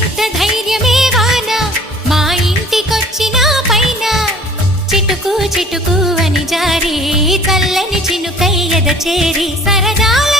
ఎంత ధైర్యమే వాన మా ఇంటికొచ్చిన పైన చిటుకు చిటుకు అని జారి చల్లని చినుకై ఎద చేరి సరదా